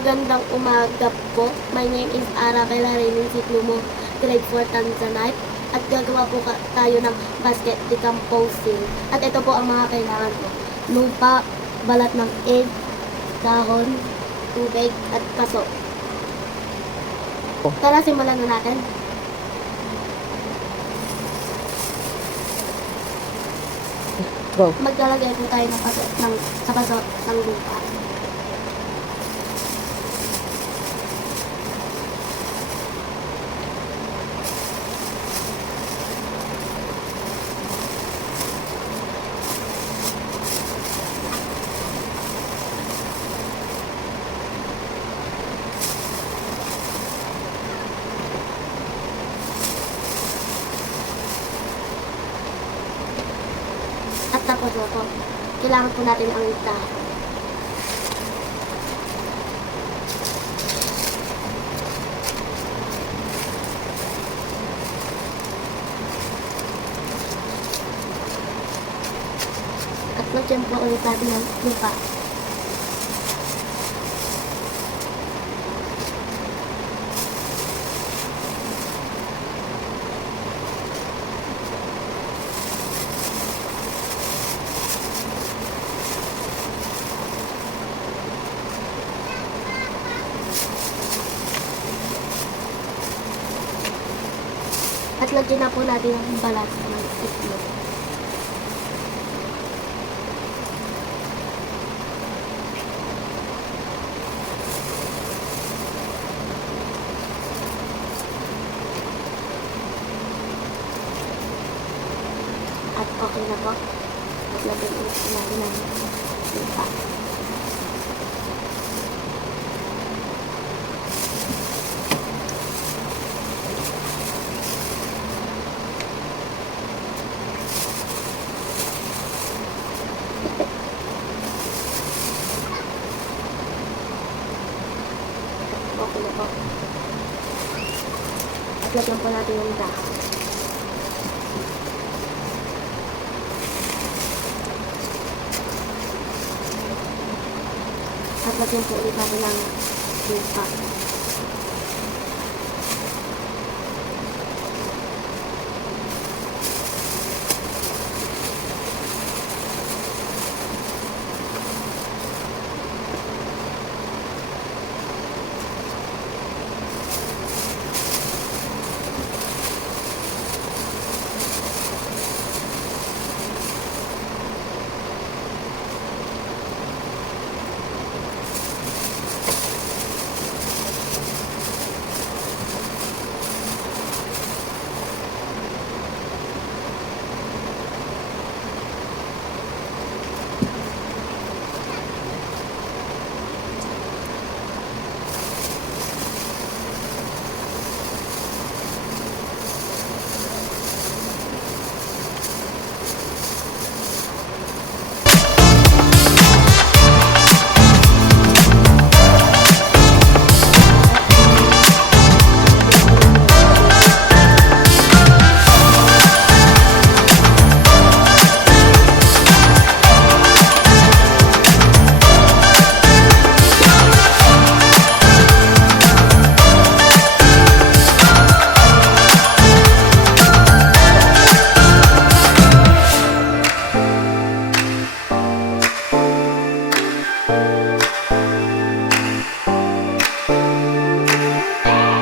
Magandang umaga po. My name is Arabella Reynin Siklumo, grade 4 Tanzanite. At gagawa po tayo ng basket decomposing. At ito po ang mga kailangan po. Lupa, balat ng egg, dahon, tubig, at paso. Tara, simulan na natin. Go. Maglalagay po tayo ng paso, sa paso ng lupa. At tapos na po, kailangan po natin ang dahon. At lagyan po ulit natin ng lupa. At lagyan na po natin ang balat ng itlog. At okay na po. At lagyan ulit natin ng lupa. Okay na po. At lagyan po natin yung dahon. At lagyan po ulit natin ng lupa.